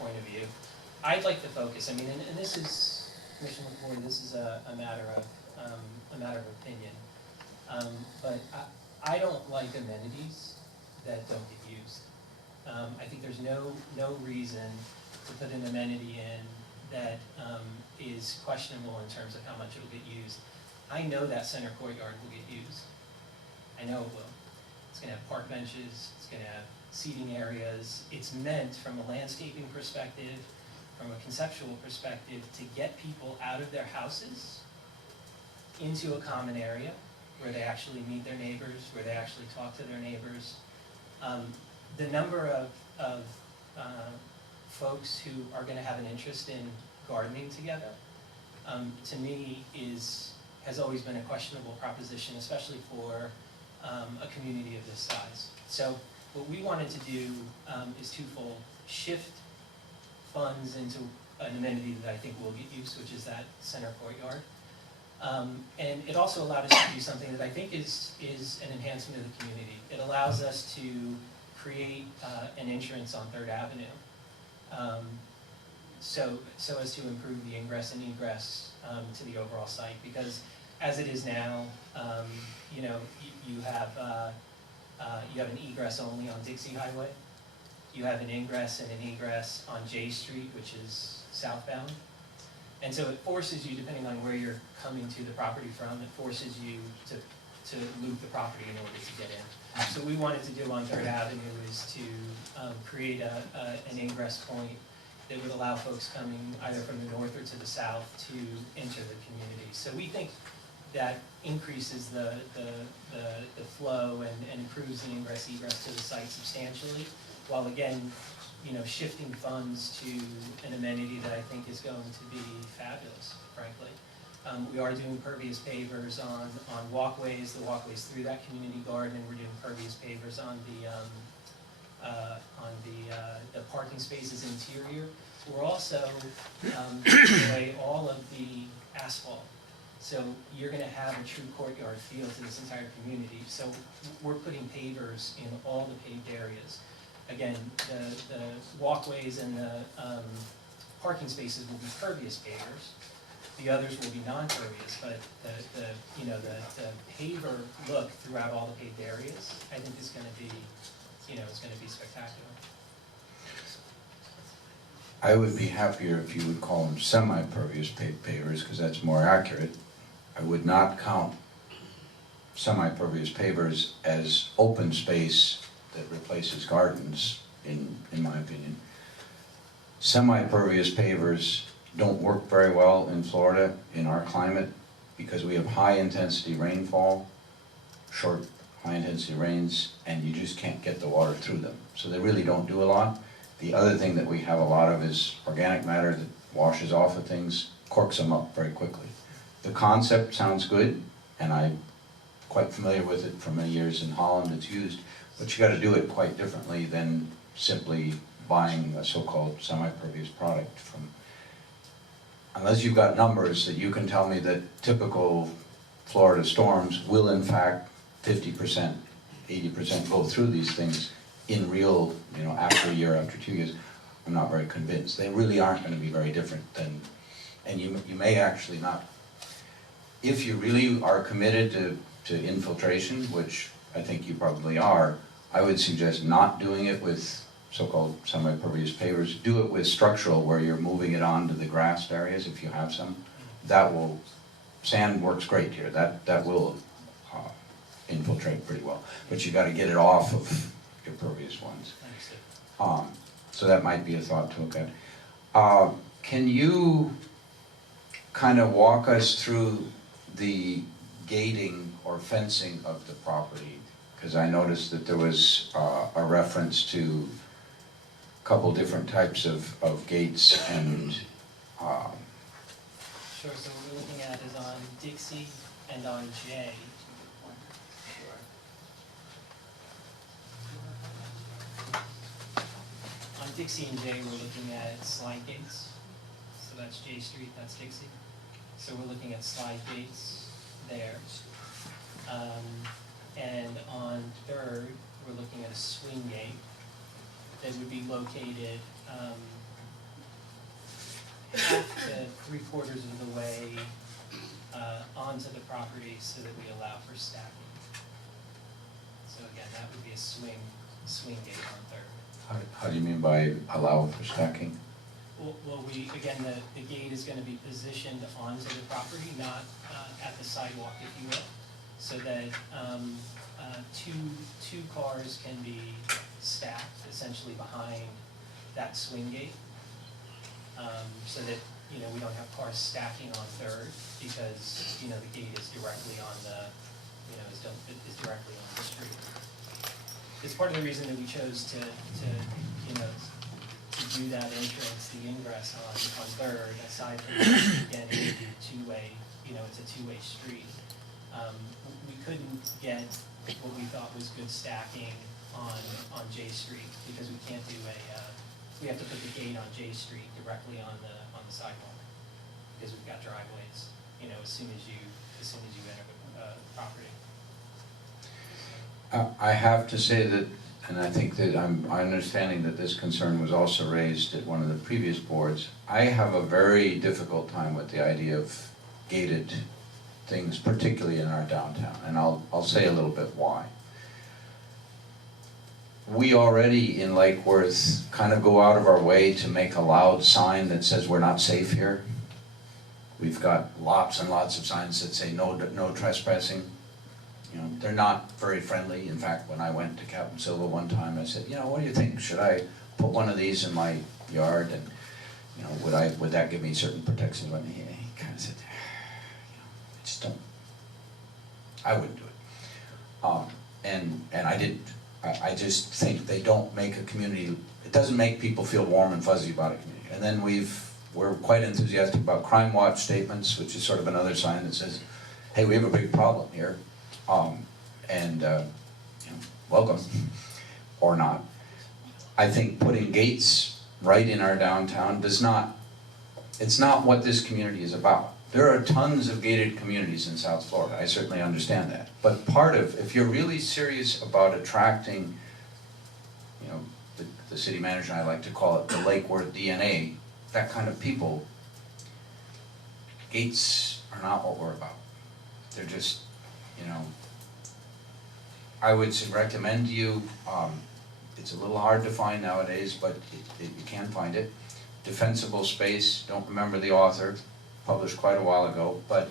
point of view. I'd like to focus, I mean, and this is, Commissioner McCoy, this is a matter of opinion. But I don't like amenities that don't get used. I think there's no reason to put an amenity in that is questionable in terms of how much it will get used. I know that center courtyard will get used. I know it will. It's gonna have park benches, it's gonna have seating areas. It's meant from a landscaping perspective, from a conceptual perspective, to get people out of their houses into a common area where they actually meet their neighbors, where they actually talk to their neighbors. The number of folks who are gonna have an interest in gardening together, to me has always been a questionable proposition, especially for a community of this size. So what we wanted to do is twofold: shift funds into an amenity that I think will get used, which is that center courtyard. And it also allowed us to do something that I think is an enhancement of the community. It allows us to create an entrance on 3rd Avenue, so as to improve the ingress and egress to the overall site. Because as it is now, you know, you have an egress only on Dixie Highway. You have an ingress and an egress on J Street, which is southbound. And so it forces you, depending on where you're coming to the property from, it forces you to loop the property in order to get in. So we wanted to do on 3rd Avenue is to create an ingress point that would allow folks coming either from the north or to the south to enter the community. So we think that increases the flow and improves the ingress egress to the site substantially, while again, you know, shifting funds to an amenity that I think is going to be fabulous, frankly. We are doing pervious pavers on walkways, the walkways through that community garden, and we're doing pervious pavers on the parking spaces interior. We're also taking away all of the asphalt. So you're gonna have a true courtyard feel to this entire community. So we're putting pavers in all the paved areas. Again, the walkways and the parking spaces will be pervious pavers. The others will be non-pervious, but the paver look throughout all the paved areas, I think is gonna be, it's gonna be spectacular. I would be happier if you would call them semi-pervious pavers, because that's more accurate. I would not count semi-pervious pavers as open space that replaces gardens, in my opinion. Semi-pervious pavers don't work very well in Florida, in our climate, because we have high-intensity rainfall, short, high-intensity rains, and you just can't get the water through them. So they really don't do a lot. The other thing that we have a lot of is organic matter that washes off of things, corks them up very quickly. The concept sounds good, and I'm quite familiar with it for many years in Holland. It's used, but you got to do it quite differently than simply buying a so-called semi-pervious product from. Unless you've got numbers that you can tell me that typical Florida storms will in fact 50%, 80% go through these things in real, after a year, after 2 years, I'm not very convinced. They really aren't going to be very different than, and you may actually not. If you really are committed to infiltration, which I think you probably are, I would suggest not doing it with so-called semi-pervious pavers. Do it with structural, where you're moving it onto the grassed areas if you have some. That will, sand works great here. That will infiltrate pretty well. But you got to get it off of your pervious ones. So that might be a thought to look at. Can you kind of walk us through the gating or fencing of the property? Because I noticed that there was a reference to a couple different types of gates and... Sure, so what we're looking at is on Dixie and on J. On Dixie and J, we're looking at slide gates. So that's J Street, that's Dixie. So we're looking at slide gates there. And on 3rd, we're looking at a swing gate that would be located 3/4 of the way onto the property so that we allow for stacking. So again, that would be a swing gate on Third. How do you mean by allow for stacking? Well, again, the gate is gonna be positioned onto the property, not at the sidewalk, if you will, so that two cars can be stacked essentially behind that swing gate, so that, we don't have cars stacking on Third, because, the gate is directly on the, is directly on the street. It's part of the reason that we chose to do that entrance, the ingress on Third, aside from, again, it's a two-way, it's a two-way street. We couldn't get what we thought was good stacking on J Street, because we can't do we have to put the gate on J Street directly on the sidewalk, because we've got driveways, as soon as you enter the property. I have to say that, and I think that I'm understanding that this concern was also raised at one of the previous boards. I have a very difficult time with the idea of gated things, particularly in our downtown, and I'll say a little bit why. We already in Lake Worth kind of go out of our way to make a loud sign that says we're not safe here. We've got lots and lots of signs that say no trespassing. They're not very friendly. In fact, when I went to Captain Silva one time, I said, what do you think? Should I put one of these in my yard? And, would that give me certain protections? And he kind of said, I just don't. I wouldn't do it. And I didn't. I just think they don't make a community, it doesn't make people feel warm and fuzzy about a community. And then we're quite enthusiastic about Crime Watch statements, which is sort of another sign that says, hey, we have a big problem here. Welcome, or not. I think putting gates right in our downtown it's not what this community is about. There are tons of gated communities in South Florida, I certainly understand that. But if you're really serious about attracting, the city manager and I like to call it the Lake Worth DNA, that kind of people, gates are not what we're about. They're just, I would recommend to you, it's a little hard to find nowadays, but you can find it. Defensible Space, don't remember the author, published quite a while ago, but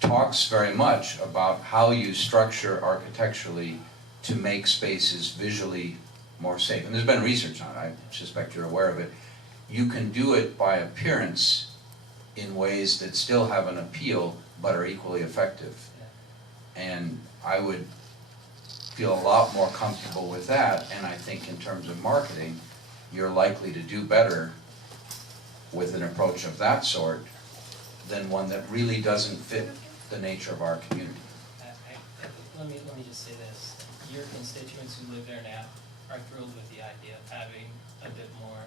talks very much about how you structure architecturally to make spaces visually more safe. And there's been research on it, I suspect you're aware of it. You can do it by appearance in ways that still have an appeal, but are equally effective. And I would feel a lot more comfortable with that, and I think in terms of marketing, you're likely to do better with an approach of that sort than one that really doesn't fit the nature of our community. Let me just say this. Your constituents who live there now are thrilled with the idea of having a bit more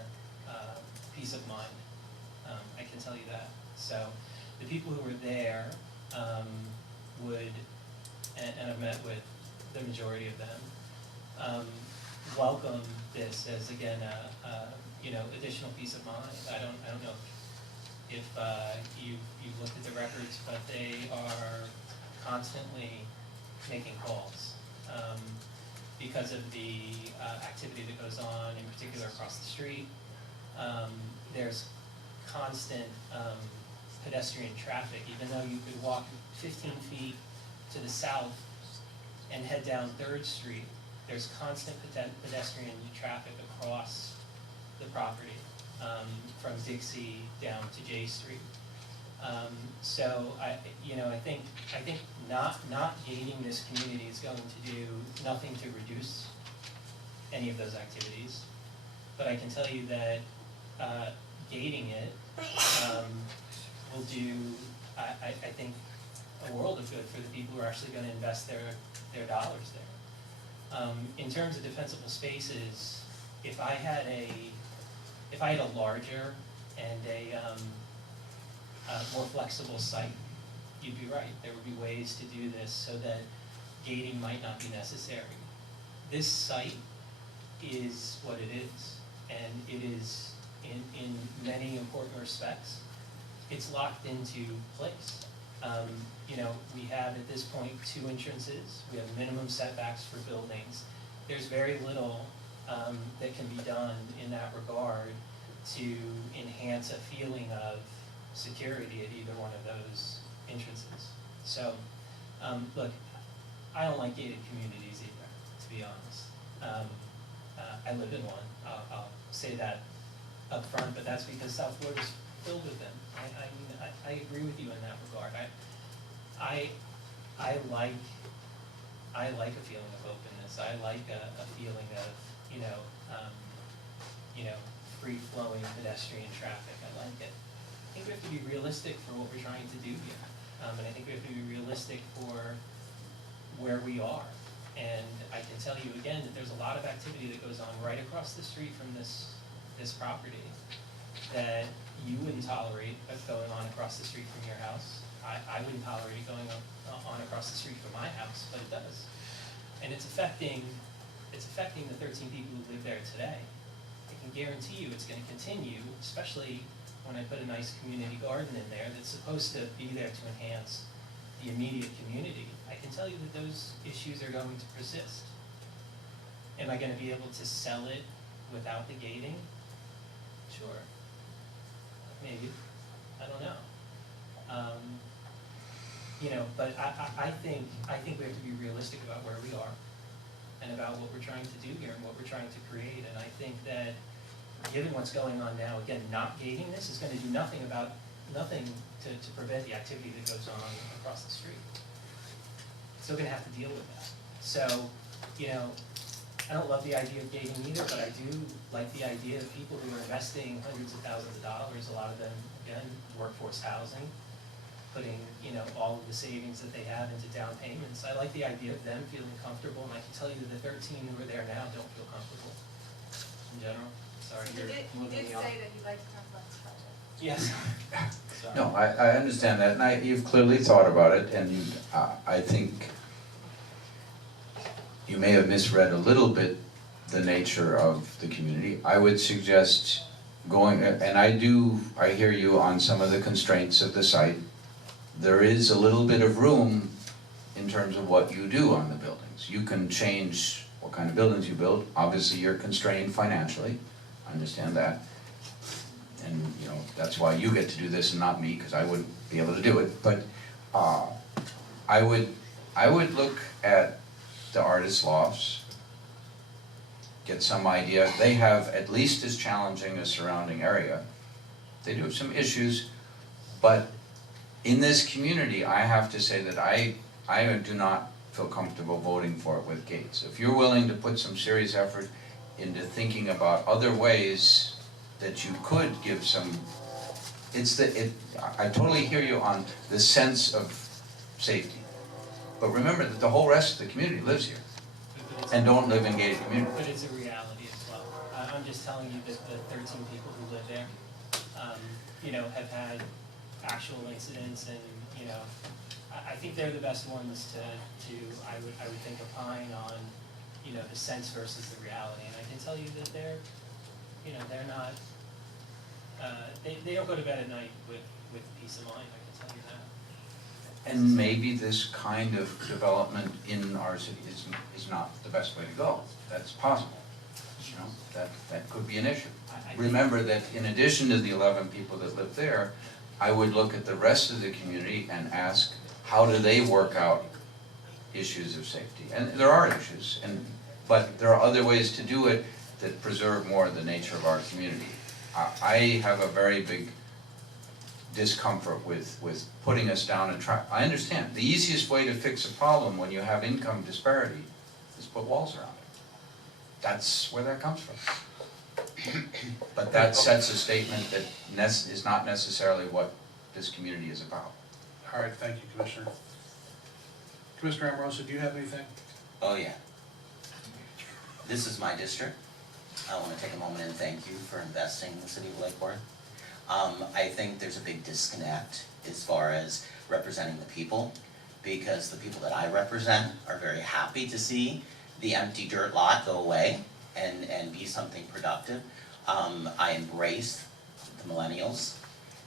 peace of mind. I can tell you that. So the people who were there would, and I've met with the majority of them, welcome this as, again, additional peace of mind. I don't know if you've looked at the records, but they are constantly making calls because of the activity that goes on, in particular across the street. There's constant pedestrian traffic, even though you could walk 15 feet to the south and head down 3rd Street, there's constant pedestrian traffic across the property, from Dixie down to J Street. So I think not gating this community is going to do nothing to reduce any of those activities, but I can tell you that gating it will do, I think, a world of good for the people who are actually going to invest their dollars there. In terms of defensible spaces, if I had a larger and a more flexible site, you'd be right. There would be ways to do this so that gating might not be necessary. This site is what it is, and it is in many important respects it's locked into place. You know, we have at this point 2 entrances, we have minimum setbacks for buildings. There's very little that can be done in that regard to enhance a feeling of security at either one of those entrances. So, look, I don't like gated communities either, to be honest. I live in one, I'll say that up front, but that's because South Florida's filled with them. I agree with you in that regard. I like a feeling of openness. I like a feeling of, you know, free-flowing pedestrian traffic. I like it. I think we have to be realistic for what we're trying to do here. And I think we have to be realistic for where we are. And I can tell you again that there's a lot of activity that goes on right across the street from this property that you wouldn't tolerate going on across the street from your house. I wouldn't tolerate it going on across the street from my house, but it does. And it's affecting the 13 people who live there today. I can guarantee you it's going to continue, especially when I put a nice community garden in there that's supposed to be there to enhance the immediate community. I can tell you that those issues are going to persist. Am I going to be able to sell it without the gating? Sure. Maybe. I don't know. You know, but I think we have to be realistic about where we are and about what we're trying to do here and what we're trying to create. And I think that given what's going on now, again, not gating this is going to do nothing to prevent the activity that goes on across the street. Still going to have to deal with that. So, you know, I don't love the idea of gating either, but I do like the idea of people who are investing hundreds of thousands of dollars, a lot of them, again, workforce housing, putting, you know, all of the savings that they have into down payments. I like the idea of them feeling comfortable, and I can tell you that the 13 who are there now don't feel comfortable in general. Sorry, You you're did moving me on. say that you'd like to talk about this project. Yes. Sorry. No, I understand that, and you've clearly thought about it, and I think you may have misread a little bit the nature of the community. I would suggest going, and I hear you on some of the constraints of the site. There is a little bit of room in terms of what you do on the buildings. You can change what kind of buildings you build. Obviously, you're constrained financially. I understand that. And, you know, that's why you get to do this and not me, because I wouldn't be able to do it. But I would look at the artist lofts, get some idea. They have at least as challenging a surrounding area. They do have some issues, but in this community, I have to say that I do not feel comfortable voting for it with gates. If you're willing to put some serious effort into thinking about other ways that you could give some, I totally hear you on the sense of safety. But remember that the whole rest of the community lives here and don't live in gated communities. But it's a reality as well. I'm just telling you that the 13 people who live there, you know, have had actual incidents, and, you know, I think they're the best ones to I would think opine on, you know, the sense versus the reality. And I can tell you that they're, you know, they're not, they don't go to bed at night with peace of mind, I can tell you that. And maybe this kind of development in our city is not the best way to go. That's possible. You know, that could be an issue. Remember that in addition to the 11 people that live there, I would look at the rest of the community and ask, how do they work out issues of safety? And there are issues, but there are other ways to do it that preserve more of the nature of our community. I have a very big discomfort with putting us down a track. I understand. The easiest way to fix a problem when you have income disparity is put walls around it. That's where that comes from. But that sets a statement that is not necessarily what this community is about. All right, thank you, Commissioner. Commissioner Amoroso, do you have anything? Oh, yeah. This is my district. I want to take a moment and thank you for investing in the city of Lake Worth. I think there's a big disconnect as far as representing the people, because the people that I represent are very happy to see the empty dirt lot go away and be something productive. I embrace the millennials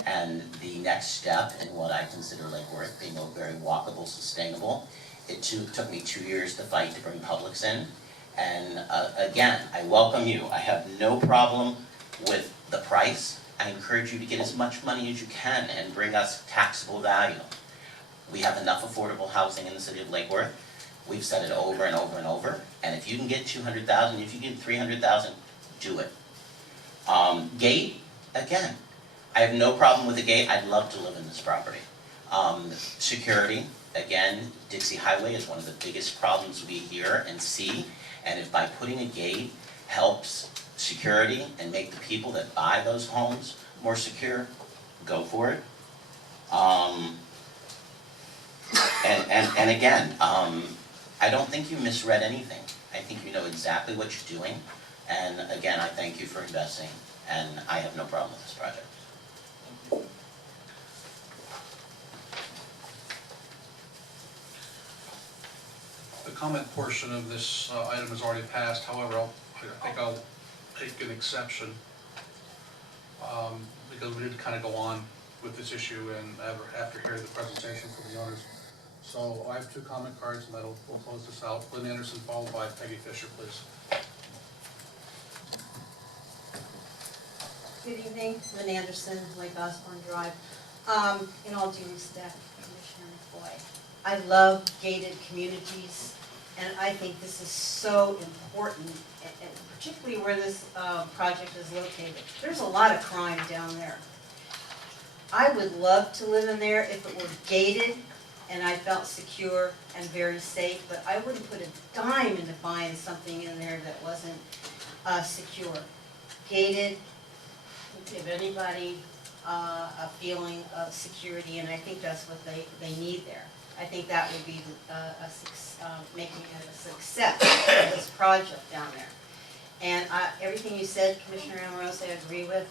And the next step in what I consider Lake Worth being a very walkable, sustainable, took me 2 years to fight to bring Publix in. And again, I welcome you. I have no problem with the price. I encourage you to get as much money as you can and bring us taxable value. We have enough affordable housing in the city of Lake Worth. We've said it over and over and over. And if you can get 200,000, if you get 300,000, do it. Gate, again, I have no problem with the gate. I'd love to live in this property. Security, again, Dixie Highway is one of the biggest problems we hear and see. And if by putting a gate helps security and make the people that buy those homes more secure, go for it. And again, I don't think you misread anything. I think you know exactly what you're doing. And again, I thank you for investing, and I have no problem with this project. The comment portion of this item is already passed, however, I think I'll take an exception, because we did kind of go on with this issue and after hearing the presentation from the owners. So I have 2 comment cards, and we'll close this out. Lynn Anderson, followed by Peggy Fisher, please. Good evening, Lynn Anderson, Lake Osborne Drive. In all due respect, Commissioner McCoy, I love gated communities, and I think this is so important, and particularly where this project is located. There's a lot of crime down there. I would love to live in there if it were gated and I felt secure and very safe, but I wouldn't put a dime into buying something in there that wasn't secure. Gated would give anybody a feeling of security, and I think that's what they need there. I think that would be making it a success of this project down there. And everything you said, Commissioner Amorose, I agree with.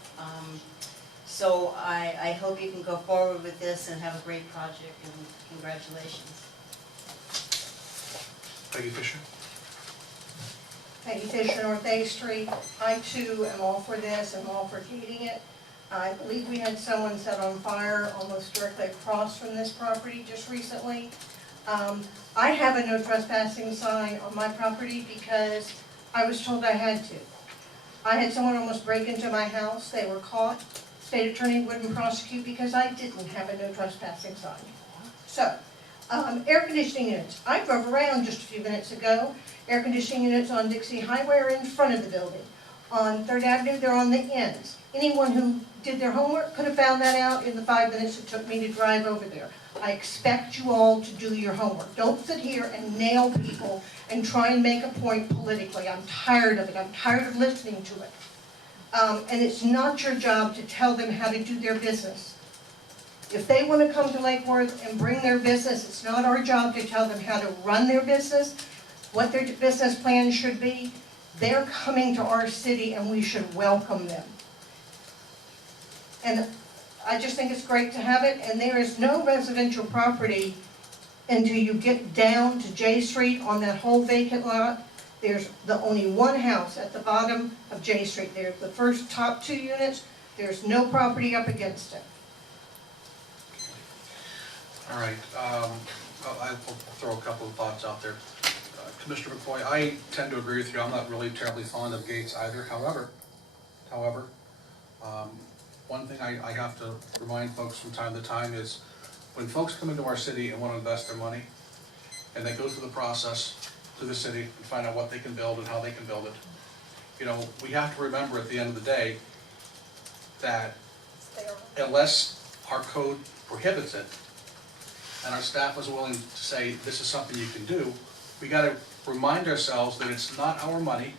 So I hope you can go forward with this and have a great project, and congratulations. Peggy Fisher. Peggy Fisher, North A Street. I too am all for this, and all for heating it. I believe we had someone set on fire almost directly across from this property just recently. I have a no trespassing sign on my property because I was told I had to. I had someone almost break into my house. They were caught. State attorney wouldn't prosecute because I didn't have a no trespassing sign. So, air conditioning units. I drove around just a few minutes ago. Air conditioning units on Dixie Highway are in front of the building. On 3rd Avenue, they're on the ends. Anyone who did their homework could have found that out in the 5 minutes it took me to drive over there. I expect you all to do your homework. Don't sit here and nail people and try and make a point politically. I'm tired of it. I'm tired of listening to it. And it's not your job to tell them how to do their business. If they want to come to Lake Worth and bring their business, it's not our job to tell them how to run their business, what their business plan should be. They're coming to our city and we should welcome them. And I just think it's great to have it, and there is no residential property until you get down to J Street on that whole vacant lot. There's only one house at the bottom of J Street. There's the first top 2 units. There's no property up against it. All right, I will throw a couple of thoughts out there. Commissioner McCoy, I tend to agree with you. I'm not really terribly fond of gates either. However, one thing I have to remind folks from time to time is when folks come into our city and want to invest their money, and they go through the process to the city and find out what they can build and how they can build it, you know, we have to remember at the end of the day that unless our code prohibits it, and our staff was willing to say this is something you can do, we got to remind ourselves that it's not our money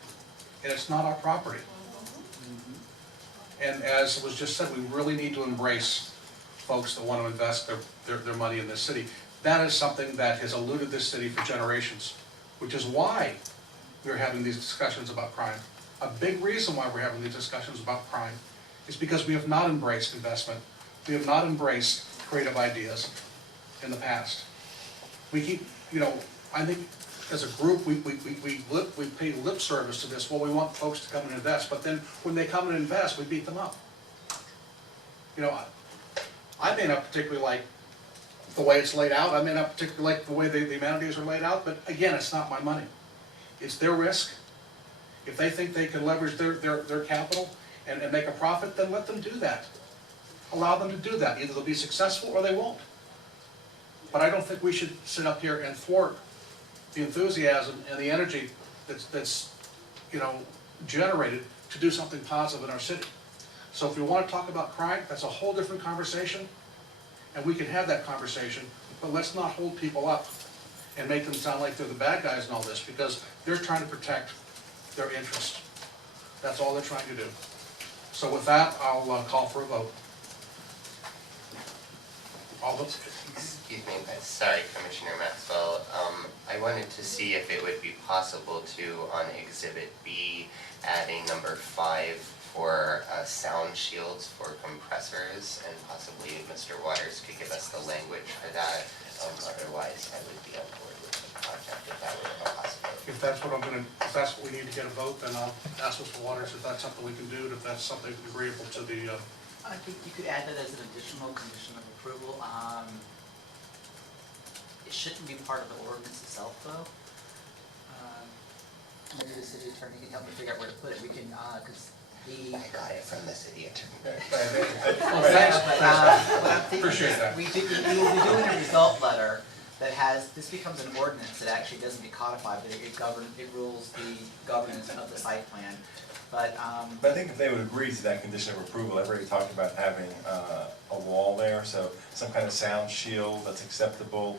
and it's not our property. And as was just said, we really need to embrace folks that want to invest their money in this city. That is something that has eluded this city for generations, which is why we're having these discussions about crime. A big reason why we're having these discussions about crime is because we have not embraced investment. We have not embraced creative ideas in the past. We keep, you know, I think as a group, we pay lip service to this. Well, we want folks to come and invest, but then when they come and invest, we beat them up. You know, I may not particularly like the way it's laid out, I may not particularly like the way the amenities are laid out, but again, it's not my money. It's their risk. If they think they can leverage their capital and make a profit, then let them do that. Allow them to do that. Either they'll be successful or they won't. But I don't think we should sit up here and thwart the enthusiasm and the energy that's generated to do something positive in our city. So if we want to talk about crime, that's a whole different conversation, and we can have that conversation, but let's not hold people up and make them sound like they're the bad guys in all this, because they're trying to protect their interests. That's all they're trying to do. So with that, I'll call for a vote. All those, Excuse me, sorry, Commissioner Maxwell. I wanted to see if it would be possible to, on Exhibit B, add a number 5 for sound shields for compressors, and possibly Mr. Waters could give us the language for that. Otherwise, I would be on board with the project if that were a possibility. if that's what we need to get a vote, then I'll ask Mr. Waters if that's something we can do, and if that's something agreeable to the, I think you could add that as an additional condition of approval. It shouldn't be part of the ordinance itself, though. Maybe the city attorney can help me figure out where to put it. We can, because the. I got it from the city attorney. What I'm thinking Appreciate is, that. we will be doing a result letter that has, this becomes an ordinance that actually doesn't get codified, but it rules the governance of the site plan. But But I think if they would agree to that condition of approval, I've already talked about having a wall there, so some kind of sound shield that's acceptable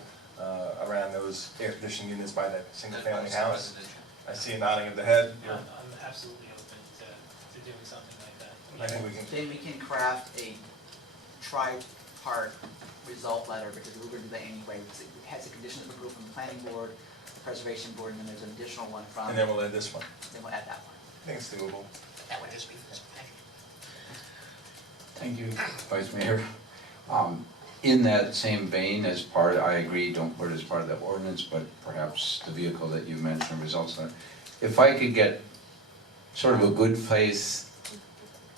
around those air conditioning units by that single-family house. I see a nodding of the head. I'm absolutely open to doing something like that. I think we can, then we can craft a tri-part result letter, because we're gonna do that anyway. It has a condition of approval from the planning board, the preservation board, and then there's an additional one from, and then we'll add this one. then we'll add that one. I think it's doable. That would just be for this project. Thank you, Vice Mayor. In that same vein, as part, I agree, don't put it as part of the ordinance, but perhaps the vehicle that you mentioned results in it. If I could get sort of a good faith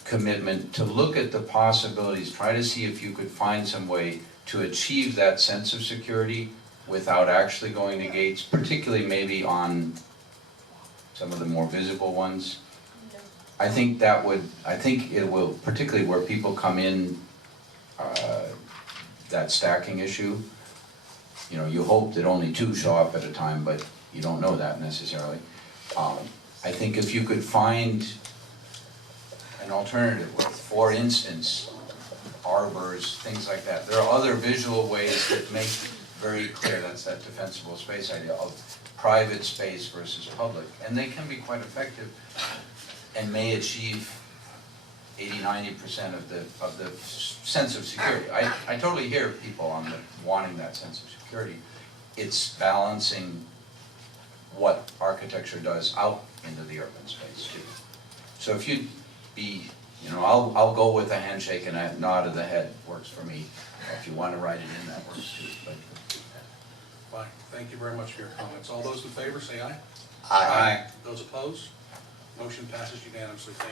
commitment to look at the possibilities, try to see if you could find some way to achieve that sense of security without actually going to gates, particularly maybe on some of the more visible ones. I think it will, particularly where people come in, that stacking issue. You hope that only 2 show up at a time, but you don't know that necessarily. I think if you could find an alternative with, for instance, arbors, things like that. There are other visual ways that make very clear, that's that defensible space idea of private space versus public, and they can be quite effective and may achieve 80–90% of the sense of security. I totally hear people on wanting that sense of security. It's balancing what architecture does out into the urban space too. So if you'd be, I'll go with a handshake and a nod of the head, works for me. If you want to write it in, that works too. But fine. Thank you very much for your comments. All those in favor, say aye. Aye. Those opposed? Motion passes unanimously. Thank you.